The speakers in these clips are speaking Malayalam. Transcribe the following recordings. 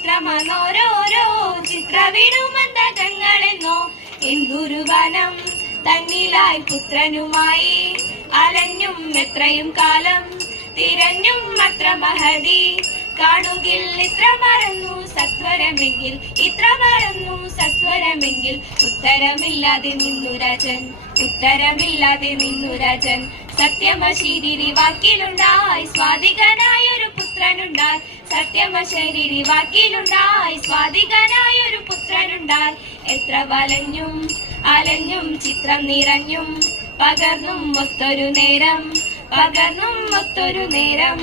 എത്ര മനോരോരോ ചിത്രവിടുമന്തകങ്ങളെന്നോ എന്തൊരു വനം തന്നിലായി പുത്രനുമായി അലഞ്ഞും എത്രയും കാലം തിരഞ്ഞും അത്ര മഹതി കാണുകിൽ ഇത്ര മറന്നു സത്വരമെങ്കിൽ ഇത്ര മറന്നു സത്വരമെങ്കിൽ ഉത്തരമില്ലാതെ നിന്നു രാജൻ ഉത്തരമില്ലാതെ നിന്നു രാജൻ സത്യമശരീരി വാക്കിലുണ്ടായി സ്വാധികനായൊരു പുത്രനുണ്ടായി സത്യമശരീരി വാക്കിലുണ്ടായി സ്വാധികനായൊരു പുത്രനുണ്ടായി എത്ര വലഞ്ഞും അലഞ്ഞും ചിത്രം നിറഞ്ഞും പകർന്നും ഒത്തൊരു നേരം പകർന്നും ഒത്തൊരു നേരം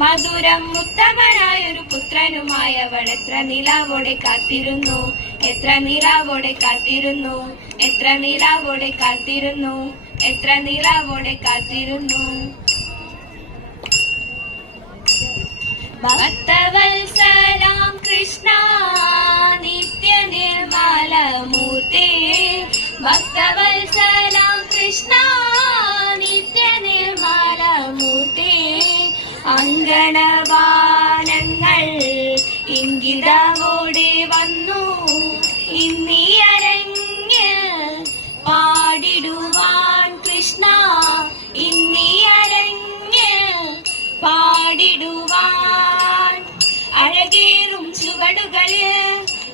മധുരം ഉത്തമനായൊരു പുത്രനുമായവൾ എത്ര നിലാവോടെ കാത്തിരുന്നു എത്ര നിലാവോടെ കാത്തിരുന്നു എത്ര നിലാവോടെ കാത്തിരുന്നു എത്ര നിലാവോടെ കാത്തിരുന്നു ഭക്തവത്സലാം കൃഷ്ണ നിത്യ നിർമ്മല മൂർത്തേ ഭക്തവത്സലാം കൃഷ്ണ നിത്യ നിർമ്മല മൂർത്തേ അങ്കണവാനങ്ങൾ ഇംഗിതമോടെ വന്നു ഇന്നീ അരങ്ങ് പാടിടുവാൻ കൃഷ്ണ ഇന്നീ അരങ്ങ് പാടിടുവാൻ അഴകേറും ചുവടുകളിൽ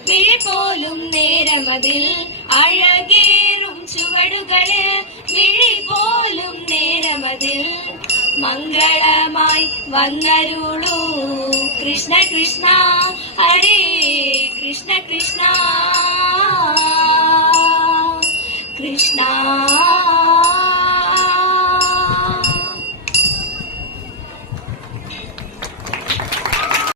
വിഴി പോലും നേരമതിൽ അഴകേറും ചുവടുകളിൽ വിഴി പോലും നേരമതിൽ മംഗളമായി വന്നരുളൂ കൃഷ്ണ കൃഷ്ണ ഹരേ കൃഷ്ണ കൃഷ്ണ കൃഷ്ണ